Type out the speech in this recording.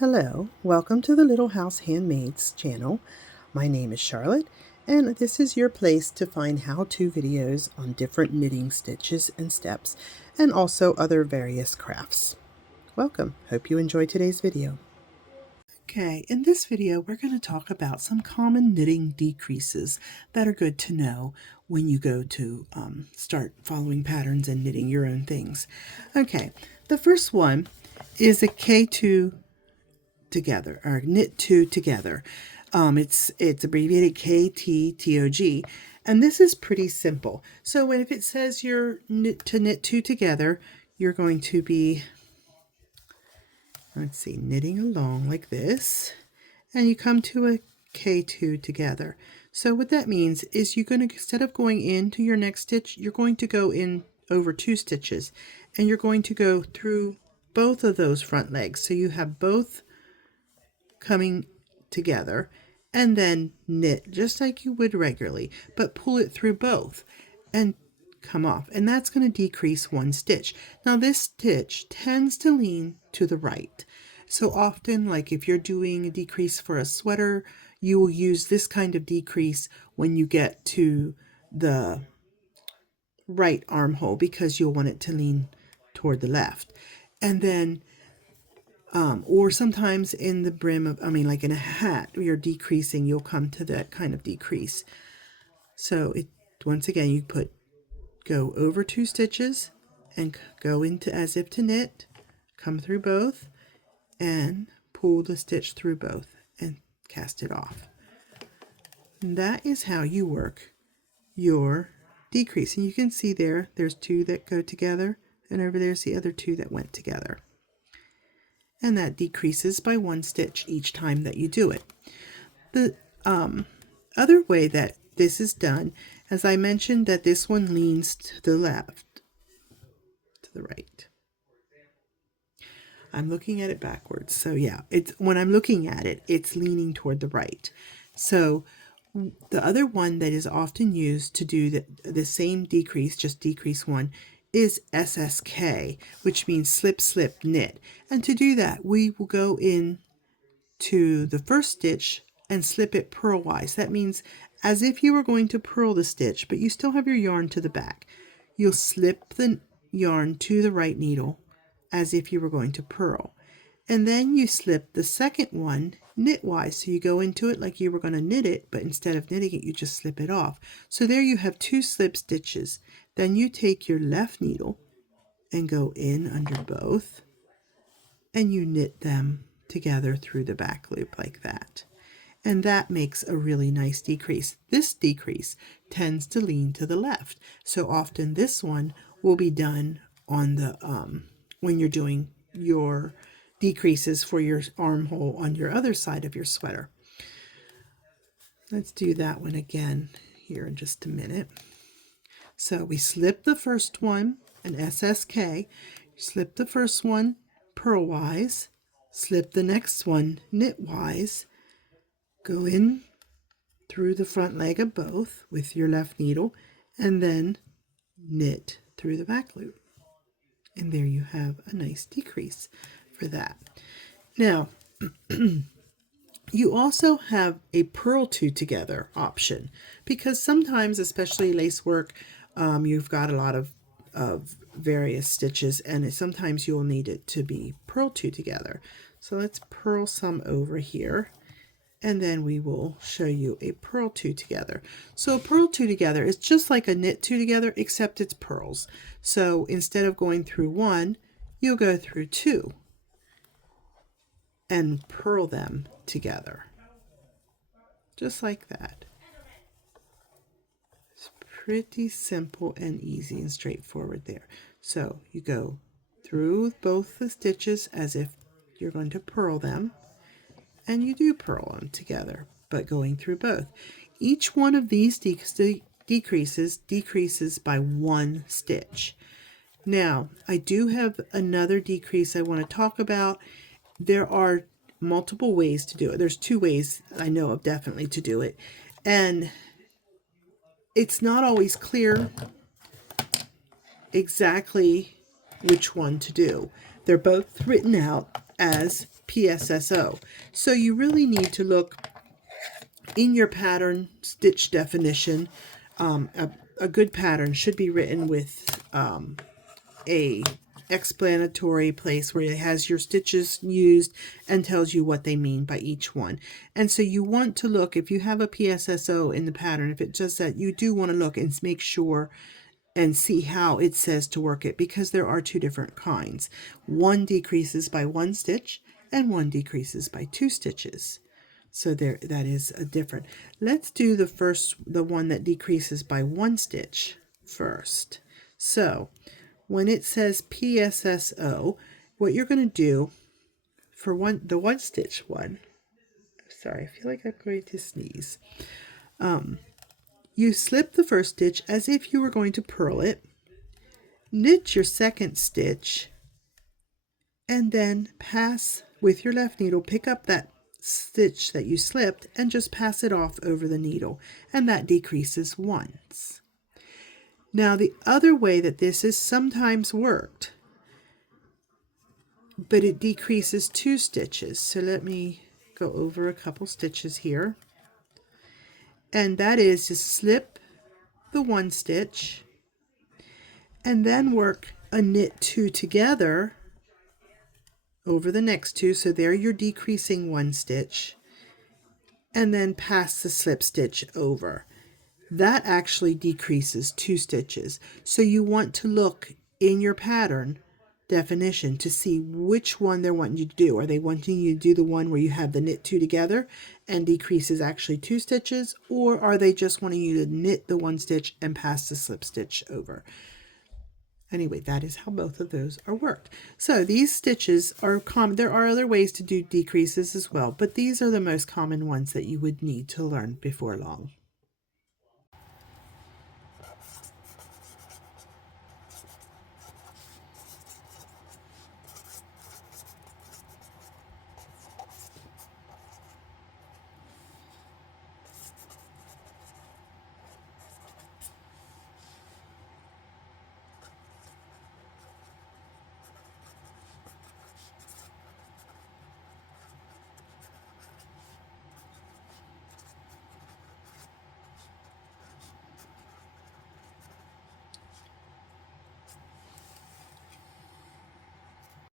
Hello, welcome to the Little House Handmaids channel. My name is Charlotte, and this is your place to find how-to videos on different knitting stitches and steps, and also other various crafts. Welcome, hope you enjoy today's video. Okay, in this video we're going to talk about some common knitting decreases that are good to know when you go to start following patterns and knitting your own things. Okay, the first one is a K2 together, or knit two together. It's abbreviated KTTOG, and this is pretty simple. So if it says you're knit two together, you're going to be, let's see, knitting along like this, and you come to a K2 together. So what that means is you're going to, instead of going into your next stitch, you're going to go in over 2 stitches, and you're going to go through both of those front legs. So you have both coming together, and then knit just like you would regularly, but pull it through both and come off, and that's going to decrease 1 stitch. Now this stitch tends to lean to the right, so often, like if you're doing a decrease for a sweater, you will use this kind of decrease when you get to the right armhole, because you'll want it to lean toward the left. And then or sometimes in the brim of, like in a hat, you're decreasing, you'll come to that kind of decrease. So once again, you go over 2 stitches and go into as if to knit, come through both, and pull the stitch through both and cast it off. And that is how you work your decrease. And you can see there's 2 that go together, and over there's the other 2 that went together. And that decreases by 1 stitch each time that you do it. The other way that this is done, as I mentioned, that this one leans to the left, to the right. I'm looking at it backwards, so yeah, when I'm looking at it, it's leaning toward the right. So the other one that is often used to do the same decrease, just decrease 1, is SSK, which means slip, slip, knit. And to do that, we will go in to the first stitch and slip it purlwise. That means as if you were going to purl the stitch, but you still have your yarn to the back. You'll slip the yarn to the right needle as if you were going to purl. And then you slip the second one knitwise. So you go into it like you were going to knit it, but instead of knitting it, you just slip it off. So there you have 2 slip stitches. Then you take your left needle and go in under both, and you knit them together through the back loop like that. And that makes a really nice decrease. This decrease tends to lean to the left. So often this one will be done on the when you're doing your decreases for your armhole on your other side of your sweater. Let's do that one again here in just a minute. So we slip the first one, an SSK, slip the first one purlwise, slip the next one knitwise, go in through the front leg of both with your left needle, and then knit through the back loop. And there you have a nice decrease for that. Now, you also have a purl 2 together option, because sometimes, especially lace work, you've got a lot of various stitches, and sometimes you'll need it to be purl 2 together. So let's purl some over here, and then we will show you a purl 2 together. So a purl 2 together is just like a knit 2 together, except it's purls. So instead of going through 1, you'll go through 2 and purl them together, just like that. It's pretty simple and easy and straightforward there. So you go through both the stitches as if you're going to purl them, and you do purl them together, but going through both. Each one of these decreases by 1 stitch. Now, I do have another decrease I want to talk about. There are multiple ways to do it. There's 2 ways I know of definitely to do it, and it's not always clear exactly which one to do. They're both written out as PSSO. So you really need to look in your pattern stitch definition. A good pattern should be written with a explanatory place where it has your stitches used and tells you what they mean by each one. And so you want to look, if you have a PSSO in the pattern, if it just that, you do want to look and make sure and see how it says to work it, because there are two different kinds. One decreases by 1 stitch and one decreases by 2 stitches. So there, that is a different. Let's do the one that decreases by 1 stitch first. So when it says PSSO, what you're going to do for the 1 stitch one, sorry, I feel like I'm going to sneeze. You slip the first stitch as if you were going to purl it, knit your second stitch, and then pass with your left needle, pick up that stitch that you slipped and just pass it off over the needle, and that decreases once. Now the other way that this is sometimes worked, but it decreases 2 stitches. So let me go over a couple stitches here. And that is to slip the 1 stitch and then work a knit 2 together over the next 2. So there you're decreasing 1 stitch, and then pass the slip stitch over. That actually decreases 2 stitches. So you want to look in your pattern definition to see which one they're wanting you to do. Are they wanting you to do the one where you have the knit 2 together and decreases actually 2 stitches, or are they just wanting you to knit the 1 stitch and pass the slip stitch over? Anyway, that is how both of those are worked. So these stitches are common. There are other ways to do decreases as well, but these are the most common ones that you would need to learn before long.